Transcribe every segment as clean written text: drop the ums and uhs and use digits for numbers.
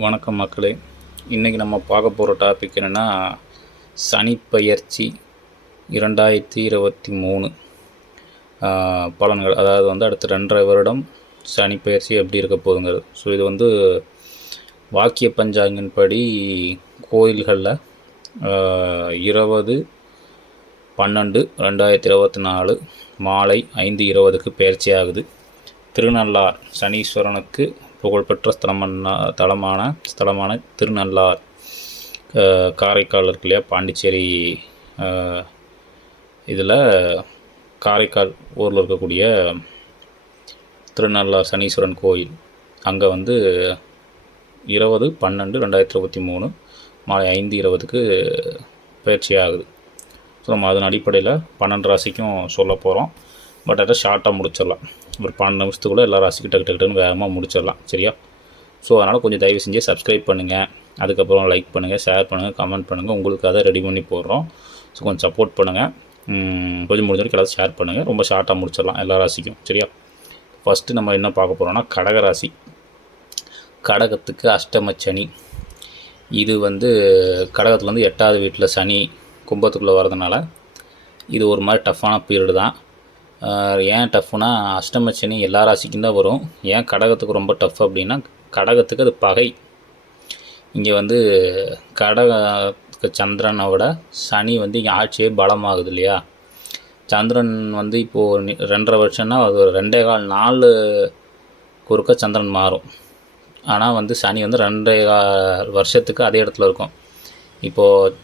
வணக்கம் மக்களே. இன்றைக்கி நம்ம பார்க்க போகிற டாபிக் என்னென்னா சனிப்பெயர்ச்சி 2023 பலன்கள். அதாவது அடுத்த 2.5 வருடம் சனிப்பெயர்ச்சி எப்படி இருக்க போகுதுங்கிறது. ஸோ இது வாக்கிய பஞ்சாங்கின்படி கோயில்களில் 20/12/2024 மாலை 5:20 பயிற்சி ஆகுது. திருநள்ளார் சனீஸ்வரனுக்கு புகழ்பெற்ற ஸ்தலமான திருநள்ளார், காரைக்கால் இருக்கு இல்லையா, பாண்டிச்சேரி இதில் காரைக்கால் ஊரில் இருக்கக்கூடிய திருநள்ளார் சனீஸ்வரன் கோயில், அங்கே 20/12/2023 மாலை 5:20 பயிற்சி ஆகுது. ஸோ நம்ம அதன் அடிப்படையில் 12 ராசிக்கும் சொல்ல போகிறோம். பட் அதை ஷார்ட்டாக முடிச்சிடலாம். ஒரு 12 நிமிஷத்துக்குள்ளே எல்லா ராசிக்கும் டக்குன்னு வேகமாக முடிச்சிடலாம், சரியா? ஸோ அதனால் கொஞ்சம் தயவு செஞ்சு சப்ஸ்கிரைப் பண்ணுங்கள், அதுக்கப்புறம் லைக் பண்ணுங்கள், ஷேர் பண்ணுங்கள், கமெண்ட் பண்ணுங்கள். உங்களுக்கு அதை ரெடி பண்ணி போடுறோம். ஸோ கொஞ்சம் சப்போர்ட் பண்ணுங்கள். கொஞ்சம் முடிஞ்ச வரைக்கும் எல்லாத்தையும் ஷேர் பண்ணுங்கள். ரொம்ப ஷார்ட்டாக முடிச்சிடலாம் எல்லா ராசிக்கும், சரியா? ஃபஸ்ட்டு நம்ம என்ன பார்க்க போகிறோம்னா கடகராசி. கடகத்துக்கு அஷ்டமச்சனி. இது கடகத்துலேருந்து 8வது வீட்டில் சனி கும்பத்துக்குள்ளே வரதுனால இது ஒரு மாதிரி டஃப்பான பீரியடு தான். ஏன் டஃப்னா, அஷ்டமச்சனி எல்லா ராசிக்கும் தான் வரும். ஏன் கடகத்துக்கு ரொம்ப டஃப் அப்படின்னா, கடகத்துக்கு அது பகை. இங்கே கடகத்துக்கு சந்திரனை விட சனி இங்கே ஆட்சியே பலமாகுது இல்லையா. சந்திரன் இப்போது 2.5 வருஷம்னா அது 2.25 நாள் குறுக்க சந்திரன் மாறும். ஆனால் சனி 2.25 வருஷத்துக்கு அதே இடத்துல இருக்கும். இப்போது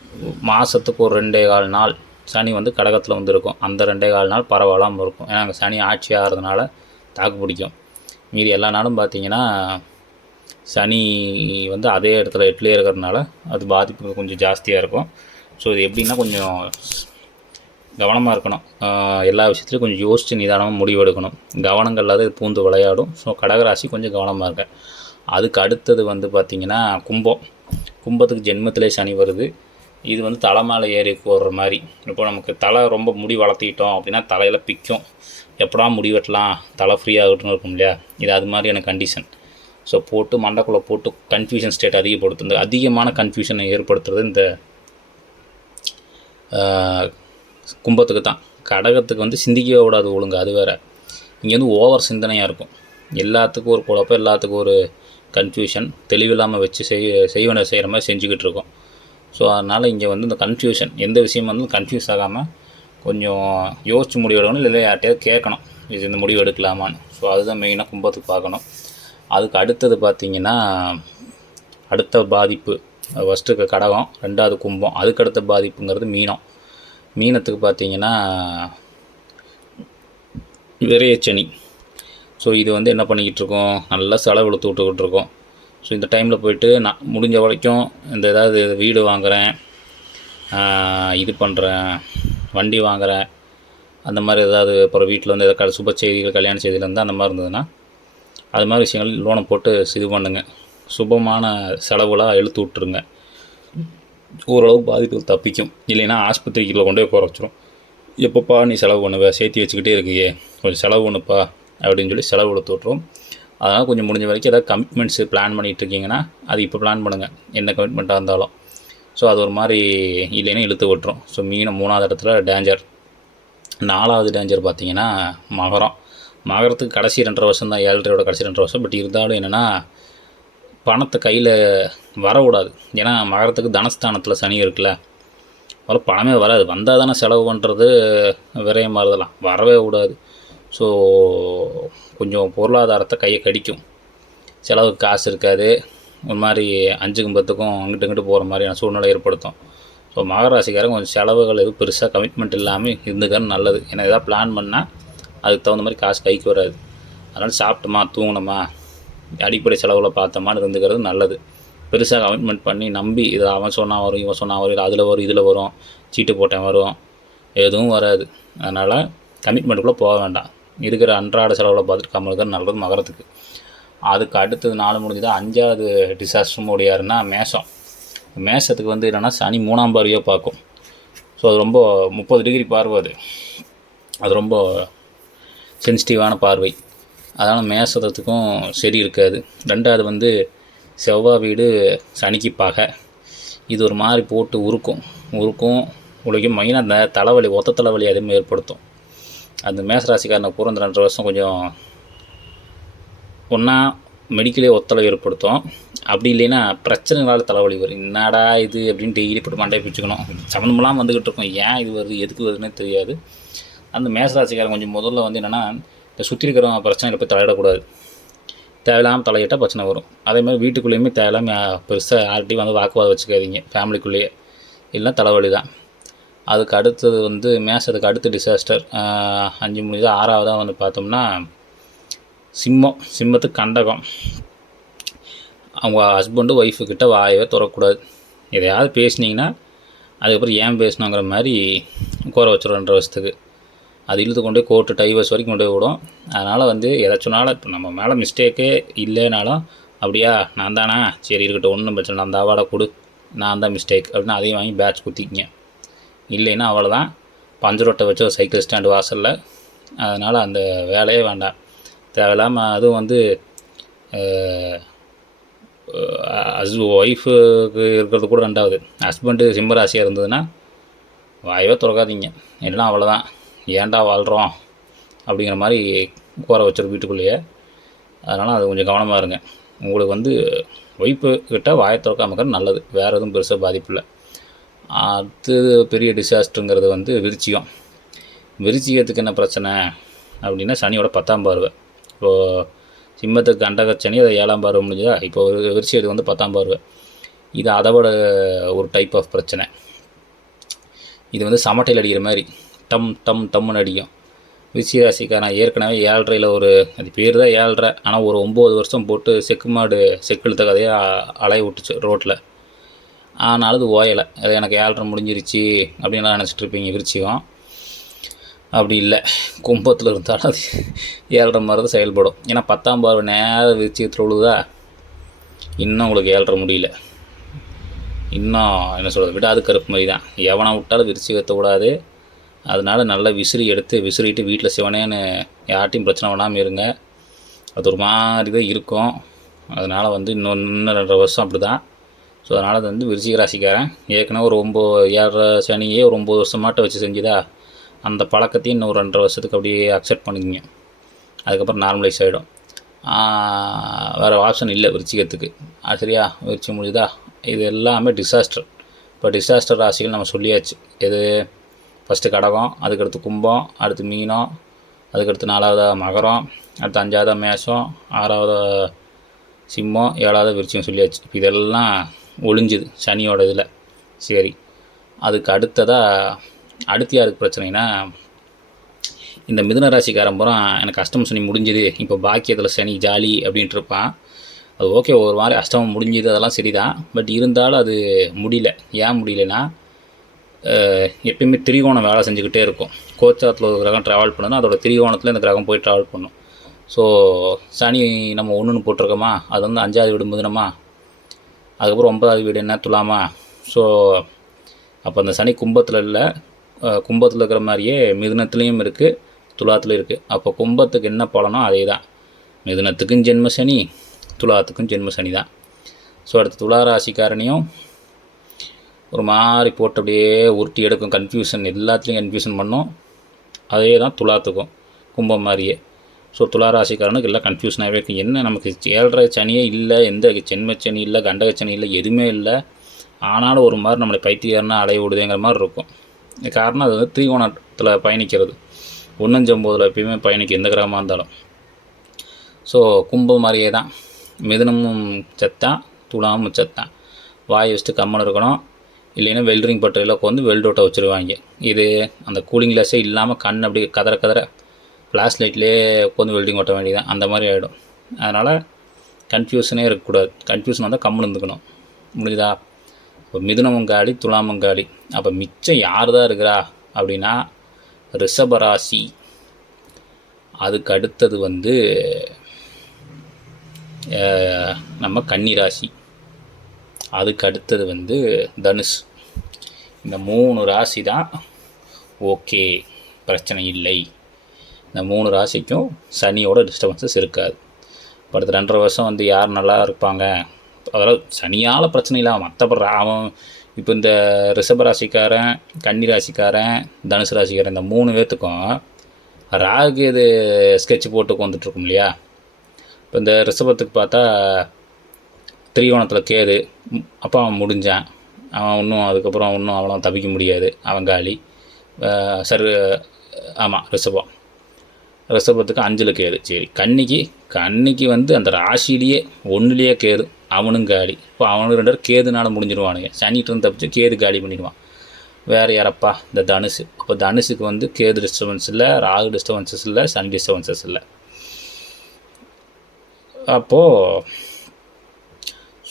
மாதத்துக்கு ஒரு 2.25 நாள் சனி கடகத்தில் இருக்கும். அந்த 2.25 நாள் பரவாயில்லாமல் இருக்கும். ஏன்னா அங்கே சனி ஆட்சி ஆகிறதுனால தாக்கு பிடிக்கும். மீதி எல்லா நாளும் பார்த்திங்கன்னா சனி அதே இடத்துல 8லேயே இருக்கிறதுனால அது பாதிப்பு கொஞ்சம் ஜாஸ்தியாக இருக்கும். ஸோ இது எப்படின்னா கொஞ்சம் கவனமாக இருக்கணும். எல்லா விஷயத்துலையும் கொஞ்சம் யோசித்து நிதானமாக முடிவெடுக்கணும். கவனங்கள் இல்லாத இது பூந்து விளையாடும். ஸோ கடகராசி கொஞ்சம் கவனமாக இருக்கேன். அதுக்கு அடுத்தது பார்த்திங்கன்னா கும்பத்துக்கு ஜென்மத்திலே சனி வருது. இது தலை மேலே ஏறி போடுற மாதிரி. இப்போ நமக்கு தலை ரொம்ப முடி வளர்த்திக்கிட்டோம் அப்படின்னா தலையில் பிக்கும். எப்படா முடி வெட்டலாம், தலை ஃப்ரீயாகட்டுன்னு இருக்கும் இல்லையா. இது அது மாதிரியான கண்டிஷன். ஸோ போட்டு மண்டைக்குள்ளே போட்டு கன்ஃபியூஷன் ஸ்டேட் அதிகமான கன்ஃபியூஷனை ஏற்படுத்துறது இந்த கும்பத்துக்கு தான். கடகத்துக்கு சிந்திக்கவே விடாது ஒழுங்கு, அது வேறு. இங்கே ஓவர் சிந்தனையாக இருக்கும். எல்லாத்துக்கும் ஒரு குழப்பம், எல்லாத்துக்கும் ஒரு கன்ஃபியூஷன், தெளிவில்லாமல் வச்சு செய்கிற மாதிரி செஞ்சுக்கிட்டு இருக்கோம். ஸோ அதனால் இங்கே இந்த கன்ஃபியூஷன், எந்த விஷயம் கன்ஃபியூஸ் ஆகாமல் கொஞ்சம் யோசித்து முடிவு எடுக்கணும். இல்லை யார்ட்டையாவது கேட்கணும், இது இந்த முடிவு எடுக்கலாமான்னு. ஸோ அதுதான் மெயினாக கும்பத்துக்கு பார்க்கணும். அதுக்கு அடுத்தது பார்த்திங்கன்னா அடுத்த பாதிப்பு ஃபஸ்ட்டு கடகம், 2வது கும்பம், அதுக்கடுத்த பாதிப்புங்கிறது மீனம். மீனத்துக்கு பார்த்திங்கன்னா விரயச்சனி. ஸோ இது என்ன பண்ணிக்கிட்டு இருக்கோம், நல்லா செலவு இழுத்து விட்டுக்கிட்டு இருக்கோம். ஸோ இந்த டைமில் போய்ட்டு நான் முடிஞ்ச வரைக்கும் ஏதாவது வீடு வாங்குகிறேன், இது பண்ணுறேன், வண்டி வாங்குகிறேன், அந்த மாதிரி ஏதாவது, அப்புறம் வீட்டில் ஏதாவது சுப செய்திகள், கல்யாண செய்திகள் இருந்தால் அந்த மாதிரி இருந்ததுன்னா அது மாதிரி விஷயங்கள் லோனை போட்டு இது பண்ணுங்க. சுபமான செலவுலாம் இழுத்து விட்டுருங்க. ஓரளவு பாதிப்பு தப்பிக்கும். இல்லைன்னா ஆஸ்பத்திரிக்குள்ளே கொண்டு போய் குறைச்சிரும். எப்பப்பா நீ செலவு பண்ணுவ, சேர்த்து வச்சுக்கிட்டே இருக்கியே, கொஞ்சம் செலவு பண்ணுப்பா அப்படின்னு சொல்லி செலவு இழுத்து விட்ருவோம். அதனால் கொஞ்சம் முடிஞ்ச வரைக்கும் ஏதாவது கமிட்மெண்ட்ஸு பிளான் பண்ணிகிட்ருக்கீங்கன்னா அது இப்போ பிளான் பண்ணுங்கள், என்ன கமிட்மெண்ட்டாக இருந்தாலும். ஸோ அது ஒரு மாதிரி இல்லைன்னா இழுத்து விட்டுரும். ஸோ மீனம் 3வது இடத்துல டேஞ்சர். 4வது டேஞ்சர் பார்த்திங்கன்னா மகரம். மகரத்துக்கு கடைசி 2.5 வருஷம் தான், 7.5 கடைசி 2.5 வருஷம். பட் இருந்தாலும் என்னென்னா பணத்தை கையில் வரக்கூடாது. ஏன்னா மகரத்துக்கு தனஸ்தானத்தில் சனி இருக்குல்ல, அவ்வளோ பணமே வராது. வந்தால் தானே செலவு பண்ணுறது, விரயம் மாறுதலாம், வரவே கூடாது. ஸோ கொஞ்சம் பொருளாதாரத்தை கையை கடிக்கும். செலவுக்கு காசு இருக்காது. ஒரு மாதிரி 5க்கும் 10க்கும் அங்கிட்டு இங்கிட்டு போகிற மாதிரியான சூழ்நிலை ஏற்படுத்தும். ஸோ மகராசிக்காரங்க கொஞ்சம் செலவுகள் எதுவும் பெருசாக கமிட்மெண்ட் இல்லாமல் இருந்துக்கிறது நல்லது. ஏன்னா எதாவது பிளான் பண்ணால் அதுக்கு தகுந்த மாதிரி காசு கைக்கு வராது. அதனால் சாப்பிட்டோமா, தூங்கினோமா, அடிப்படை செலவில் பார்த்தோமான்னு இருந்துக்கிறது நல்லது. பெருசாக கமிட்மெண்ட் பண்ணி நம்பி இது அவன் சொன்னால் வரும், இவன் சொன்னால் வரும், அதில் வரும், இதில் வரும், சீட்டு போட்டேன் வரும், எதுவும் வராது. அதனால் கமிட்மெண்ட்டுக்குள்ளே போக வேண்டாம். இருக்கிற அன்றாட செலவில் பார்த்துட்டு கம்மல் நல்லது மகரத்துக்கு. அதுக்கு அடுத்தது 4 முடிஞ்சுதான் 5வது டிசாஸ்டர் முடியாருன்னா மேஷம். மேஷத்துக்கு என்னென்னா சனி 3ஆம் பார்வையாக பார்க்கும். ஸோ அது ரொம்ப 30 டிகிரி பார்வை. அது ரொம்ப சென்சிட்டிவான பார்வை. அதனால் மேசத்துக்கும் சரி இருக்காது. 2வது செவ்வாய் வீடு சனிக்கு பகை. இது ஒரு மாதிரி போட்டு உருக்கும் உழைக்கும். மெயினாக அந்த தலைவலி, ஒத்த தலைவலி அதுவுமே ஏற்படுத்தும். அந்த மேசராசிக்காரனை பூரா இந்த 2.5 வருஷம் கொஞ்சம் ஒன்றா மெடிக்கலே ஒத்தலை ஏற்படுத்தும். அப்படி இல்லைன்னா பிரச்சனைகளால் தலைவலி வரும். என்னடா இது அப்படின்னு டெய்லி போட்டு மண்டையை பிடிச்சிக்கணும். சம்மந்தமெல்லாம் வந்துக்கிட்டு இருக்கும். ஏன் இது வருது, எதுக்கு வருதுன்னே தெரியாது. அந்த மேசராசிக்காரன் கொஞ்சம் முதல்ல வந்து என்னென்னா, இந்த சுற்றி இருக்கிற பிரச்சனைகளை போய் தலையிடக்கூடாது. தேவையில்லாமல் தலையிட்டால் பிரச்சனை வரும். அதேமாதிரி வீட்டுக்குள்ளேயுமே தேவையில்லாமல் பெருசாக யார்கிட்டையும் வந்து வாக்குவாதம் வச்சுக்காதீங்க. ஃபேமிலிக்குள்ளேயே இல்லைன்னா தலைவலி தான். அதுக்கு அடுத்தது வந்து மேசத்துக்கு அடுத்த டிசாஸ்டர் 5 முடியுது. 6வதாக வந்து பார்த்தோம்னா சிம்மத்துக்கு கண்டகம். அவங்க ஹஸ்பண்டு ஒய்ஃபுக்கிட்ட வாயவே திறக்கக்கூடாது. எதையாவது பேசுனீங்கன்னா அதுக்கப்புறம் ஏன் பேசணுங்கிற மாதிரி கோர வச்சிடும் 2 வருஷத்துக்கு. அது இழுத்து கொண்டு போய் கோர்ட்டு டைவர்ஸ் வரைக்கும் கொண்டு போய் விடும். அதனால் வந்து எதாச்சும்னாலும் இப்போ நம்ம மேலே மிஸ்டேக்கே இல்லைனாலும் அப்படியா நான் தானா, சரி இருக்கட்டும், ஒன்றும் பிரச்சனை, அந்த அவார்டை கொடு, நான் தான் மிஸ்டேக் அப்படின்னு அதையும் வாங்கி பேட்ச் குத்திக்கிங்க. இல்லைன்னா அவ்வளோதான், பஞ்சரோட்டை வச்சு ஒரு சைக்கிள் ஸ்டாண்டு வாசலில். அதனால் அந்த வேலையே வேண்டாம். தேவையில்லாமல் அதுவும் வந்து ஒய்ஃபுக்கு இருக்கிறது கூட 2வது. ஹஸ்பண்டு சிம்மராசியாக இருந்ததுன்னா வாயவே திறக்காதீங்க. எல்லாம் அவ்வளோதான், ஏன்டா வாழ்கிறோம் அப்படிங்கிற மாதிரி கோர வச்சிரு வீட்டுக்குள்ளேயே. அதனால் அது கொஞ்சம் கவனமாக இருங்க. உங்களுக்கு வந்து ஒய்ஃபு கிட்ட வாயை திறக்காம இருக்கிறது நல்லது. வேறு எதுவும் பெருசாக பாதிப்பு இல்லை. அடுத்தது பெரிய டிசாஸ்டருங்கிறது வந்து விருச்சிகத்துக்கு என்ன பிரச்சனை அப்படின்னா சனியோட 10ஆம் பார்வை. இப்போது சிம்மத்துக்கு கண்டகச்சனி, அதை 7ஆம் பார்வை முடிஞ்சதா. இப்போ விருச்சிகத்துக்கு வந்து 10ஆம் பார்வை. இது அதோட ஒரு டைப் ஆஃப் பிரச்சனை. இது வந்து சமட்டையில் அடிக்கிற மாதிரி டம் டம் டம்முன்னு அடிக்கும். விருச்சிக ராசிக்காரன் ஏற்கனவே 7.5 ஒரு அது பேர் தான் 7.5, ஆனால் ஒரு 9 வருஷம் போட்டு செக்கிழுத்த கதையாக அலைய விட்டுச்சு ரோட்டில். ஆனாலும் அது ஓயலை. அது எனக்கு 7.5 முடிஞ்சிருச்சு அப்படின்லாம் நினச்சிட்டு இருப்பீங்க. விருச்சிகம் அப்படி இல்லை. கும்பத்தில் இருந்தாலும் அது 7.5 மாதிரி தான் செயல்படும். ஏன்னா 10ஆம் பார்வை நேரம் விருச்சிகத்தில் உழுதா, இன்னும் உங்களுக்கு 7.5 முடியல. இன்னும் என்ன சொல்கிறது, விடாது கருப்பு மாதிரி தான். எவனை விட்டாலும் விருச்சிகத்தை விடாது. அதனால் நல்லா விசிறிட்டு வீட்டில் சிவனேன்னு யார்ட்டையும் பிரச்சனை பண்ணாமல் இருங்க. அது ஒரு மாதிரி தான் இருக்கும். அதனால் வந்து இன்னும் 2.5 வருஷம் அப்படி தான். ஸோ அதனால் அது வந்து விருச்சிக ராசிக்காரன் ஏற்கனவே ஒரு 7 சனியே ஒரு 9 வருஷமாட்ட வச்சு செஞ்சுதா, அந்த பழக்கத்தையும் இன்னும் ஒரு 2.5 வருஷத்துக்கு அப்படியே அக்செப்ட் பண்ணிக்கிங்க. அதுக்கப்புறம் நார்மலைஸ் ஆகிடும். வேறு ஆப்ஷன் இல்லை விருச்சிகத்துக்கு. சரியா, விருச்சி முடியுதா. இது எல்லாமே டிசாஸ்டர். இப்போ டிசாஸ்டர் ராசிகள் நம்ம சொல்லியாச்சு. எது, ஃபஸ்ட்டு கடகம், அதுக்கடுத்து கும்பம், அடுத்து மீனம், அதுக்கடுத்து 4வது மகரம், அடுத்து 5வது மேஷம், 6வது சிம்மம், 7வது விருச்சிகம் சொல்லியாச்சு. இப்போ இதெல்லாம் ஒளிஞ்சுது சனியோட இதில். சரி, அதுக்கு அடுத்து யாருக்கு பிரச்சனைனா, இந்த மிதுன ராசிக்காரன் பூரா எனக்கு அஷ்டம சனி முடிஞ்சுது, இப்போ பாக்கியத்தில் சனி ஜாலி அப்படின்ட்டு இருப்பான். அது ஓகே, ஒரு மாதிரி அஷ்டமம் முடிஞ்சுது, அதெல்லாம் சரிதான். பட் இருந்தாலும் அது முடியல. ஏன் முடியலன்னா, எப்பயுமே திரிகோணம் வேலை செஞ்சுக்கிட்டே இருக்கும். கோச்சாரத்தில் ஒரு கிரகம் ட்ராவல் பண்ணுன்னா அதோட திரிகோணத்தில் இந்த கிரகம் போய் ட்ராவல் பண்ணும். ஸோ சனி நம்ம 1ன்னு போட்டிருக்கோமா, அது வந்து 5வது வீடு மிதுனமா, அதுக்கப்புறம் 9வது வீடு என்ன துலாமா. ஸோ அப்போ அந்த சனி கும்பத்தில் இல்லை, கும்பத்தில் இருக்கிற மாதிரியே மிதுனத்துலேயும் இருக்குது, துலாத்துலேயும் இருக்குது. அப்போ கும்பத்துக்கு என்ன பலனோ அதே தான். மிதுனத்துக்கும் ஜென்ம சனி, துலாத்துக்கும் ஜென்ம சனி தான். ஸோ அடுத்து துலா ராசிக்காரனையும் ஒரு மாதிரி போட்டு அப்படியே உருட்டி எடுக்கும். கன்ஃபியூஷன், எல்லாத்துலேயும் கன்ஃபியூஷன் பண்ணும். அதே தான் துலாத்துக்கும் கும்பம் மாதிரியே. ஸோ துலா ராசிக்காரனுக்கு எல்லாம் கன்ஃபியூஷனாகவே இருக்குது. என்ன நமக்கு 7.5 சனியே இல்லை, எந்த ஜென்மச்சனி இல்லை, கண்டகச்சனி இல்லை, எதுவுமே இல்லை. ஆனாலும் ஒரு மாதிரி நம்மளை பைத்தியக்காரனா அலைய விடுதுங்கிற மாதிரி இருக்கும். காரணம் அது வந்து திரிகோணத்தில் பயணிக்கிறது. 1-9 எப்பயுமே பயணிக்கும் எந்த கிரகமாக இருந்தாலும். ஸோ கும்பம் மாதிரியே தான். மிதுனமும் செத்தான், துலாமும் செத்தான். வாயை வச்சுட்டு கம்மன் இருக்கணும். இல்லைன்னா வெல்ட்ரிங் பட்டறையில் உட்காந்து வெல்டோட்டை வச்சுருவாங்க. இது அந்த கூலிங் கிளாஸே இல்லாமல் கண் அப்படி கதற ஃப்ளாஷ் லைட்லேயே உட்காந்து வெல்டிங் ஓட்ட வேண்டியதான். அந்த மாதிரி ஆகிடும். அதனால் கன்ஃபியூஷனே இருக்கக்கூடாது. கன்ஃபியூஷன் வந்தால் கம்முன்னு இருந்துக்கணும். முடியுதா. இப்போ மிதுனமும் காலி, துலாமும் காலி. அப்போ மிச்சம் யார் தான் இருக்கிறா அப்படின்னா ரிஷபராசி. அதுக்கு அடுத்தது வந்து நம்ம கன்னிராசி. அதுக்கு அடுத்தது வந்து தனுஷ். இந்த 3 ராசி தான் ஓகே, பிரச்சனை இல்லை. இந்த 3 ராசிக்கும் சனியோட டிஸ்டர்பன்ஸஸ் இருக்காது. இப்போ அடுத்த 2.5 வருஷம் வந்து யார் நல்லா இருப்பாங்க அதாவது சனியால் பிரச்சனை இல்லாமல் மற்றபடி அவன் இப்போ இந்த ரிஷப ராசிக்காரன், கன்னி ராசிக்காரன், தனுசு ராசிக்காரன் இந்த 3 பேர்த்துக்கும் ராகு இது ஸ்கெட்ச் போட்டு வந்துட்டுருக்கும் இல்லையா. இப்போ இந்த ரிஷபத்துக்கு பார்த்தா திரிகோணத்தில் கேது, அப்போ அவன் முடிஞ்சான். அவன் இன்னும் அதுக்கப்புறம் இன்னும் அவளாம் தப்பிக்க முடியாது, அவன் காலி. சரி ஆமாம் ரிஷபத்துக்கு 5ல் கேது. சரி கன்னிக்கு வந்து அந்த ராசிலேயே 1லேயே கேது, அவனும் காலி. இப்போ அவனுக்கு 2 கேதுனால முடிஞ்சிடுவானுங்க. சனிகிட்ட தப்பிச்சு கேது காலி பண்ணிடுவான். வேறு யாரப்பா, இந்த தனுசு. இப்போ தனுசுக்கு வந்து கேது டிஸ்டர்பன்ஸ் இல்லை, ராகு டிஸ்டர்பன்சஸ் இல்லை, சனி டிஸ்டர்பன்சஸ் இல்லை. அப்போது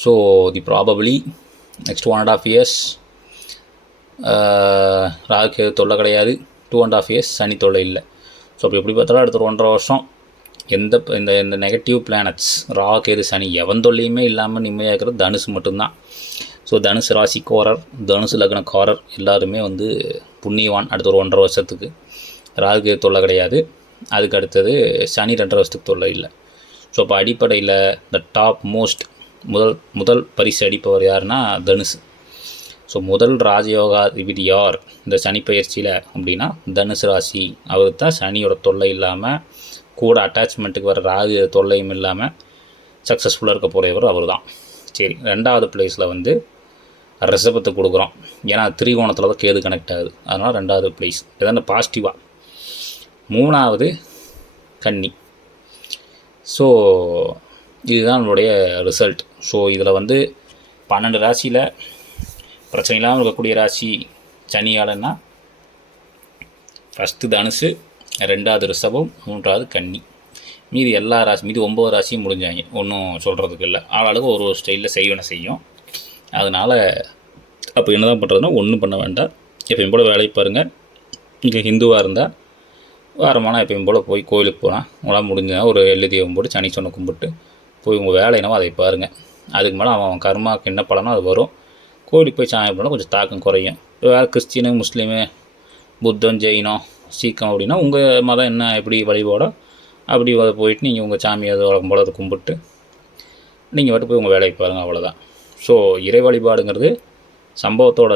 so the probably next 1.5 years Rahu Ketu தொல்லை கிடையாது, 2.5 years சனி தொல்லை இல்லை. ஸோ அப்போ எப்படி பார்த்தாலும் அடுத்த 1.5 வருஷம் இந்த நெகட்டிவ் பிளானட்ஸ் ராகு கேது சனி எவன் தொல்லையுமே இல்லாமல் நிம்மதியாக இருக்கிறது தனுசு மட்டும்தான். ஸோ தனுசு ராசிக்காரர், தனுசு லக்னக்காரர் எல்லாருமே வந்து புண்ணியவான். அடுத்த ஒரு 1.5 வருஷத்துக்கு ராகு கேது தொல்லை கிடையாது. அதுக்கு அடுத்தது சனி 2.5 வருஷத்துக்கு தொல்லை இல்லை. ஸோ அப்போ அடிப்படையில் இந்த டாப் மோஸ்ட் முதல் பரிசு அடிப்பவர் யாருன்னா தனுசு. ஸோ முதல் ராஜயோகா விதி யார் இந்த சனி பயிற்சியில் அப்படின்னா தனுசு ராசி. அவர் தான் சனியோட தொல்லை இல்லாமல் கூட அட்டாச்மெண்ட்டுக்கு வர ராகு தொல்லையும் இல்லாமல் சக்ஸஸ்ஃபுல்லாக இருக்க போகிறவர் அவர் தான். சரி, 2வது ப்ளேஸில் வந்து ரிஷபத்தை கொடுக்குறோம். ஏன்னா திரிகோணத்தில் தான் கேது கனெக்ட் ஆகுது, அதனால் 2வது ப்ளேஸ் எதான பாசிட்டிவாக. 3வது கன்னி. ஸோ இதுதான் நம்மளுடைய ரிசல்ட். ஸோ இதில் வந்து 12 ராசியில் பிரச்சனை இல்லாமல் இருக்கக்கூடிய ராசி சனியாலன்னா ஃபஸ்ட்டு தனுசு, 2வது ரிஷபம், 3வது கன்னி. மீதி எல்லா மீதி 9 ராசியும் முடிஞ்சாங்க. ஒன்றும் சொல்கிறதுக்கு இல்லை. ஆளாளுக்கு ஒரு ஸ்டைலில் செய்யும். அதனால் அப்போ என்ன தான் பண்ணுறதுன்னா ஒன்றும் பண்ண வேண்டாம். எப்பயும் போல் வேலையை பாருங்கள். இங்கே ஹிந்துவாக இருந்தால் வாரமான எப்பயும் போல் போய் கோயிலுக்கு போனால் உங்களால் முடிஞ்சால் ஒரு எள்ளு தீபம் போட்டு சனி சொன்ன கும்பிட்டு போய் உங்கள் வேலை என்னவோ அதை பாருங்கள். அதுக்கு மேலே அவன் கர்மாவுக்கு என்ன பலனோ அது வரும். கோயிலுக்கு போய் சாமி பண்ணால் கொஞ்சம் தாக்கம் குறையும். இப்போ வேறு கிறிஸ்டினு, முஸ்லீமு, புத்தம், ஜெயினம், சீக்கம் அப்படின்னா உங்கள் மதம் என்ன எப்படி வழிபாடோ அப்படி அதை போயிட்டு நீங்கள் உங்கள் சாமி அது வழக்கம் போல் அதை கும்பிட்டு நீங்கள் மட்டும் போய் உங்கள் வேலையை பாருங்கள், அவ்வளோதான். ஸோ இறை வழிபாடுங்கிறது சம்பவத்தோட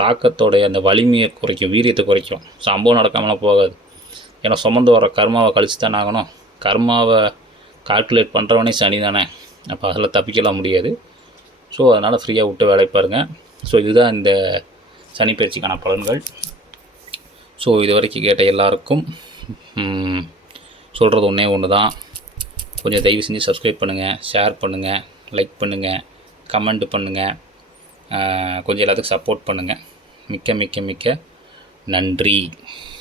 தாக்கத்தோடைய அந்த வலிமையை குறைக்கும், வீரியத்தை குறைக்கும். சம்பவம் நடக்காமலாம் போகாது. ஏன்னா சுமந்து வர கர்மாவை கழிச்சு தானே ஆகணும். கர்மாவை கால்குலேட் பண்ணுறவனே சனி தானே. அப்போ அதில் தப்பிக்கலாம் முடியாது. ஸோ அதனால் ஃப்ரீயாக விட்டு வேலை பாருங்கள். ஸோ இதுதான் இந்த சனி பயிற்சிக்கான பலன்கள். ஸோ இது வரைக்கும் கேட்ட எல்லாருக்கும் சொல்கிறது ஒன்று தான். கொஞ்சம் தயவு செஞ்சு சப்ஸ்கிரைப் பண்ணுங்கள், ஷேர் பண்ணுங்கள், லைக் பண்ணுங்கள், கமெண்ட் பண்ணுங்கள். கொஞ்சம் எல்லாத்துக்கும் சப்போர்ட் பண்ணுங்கள். மிக்க மிக்க மிக்க நன்றி.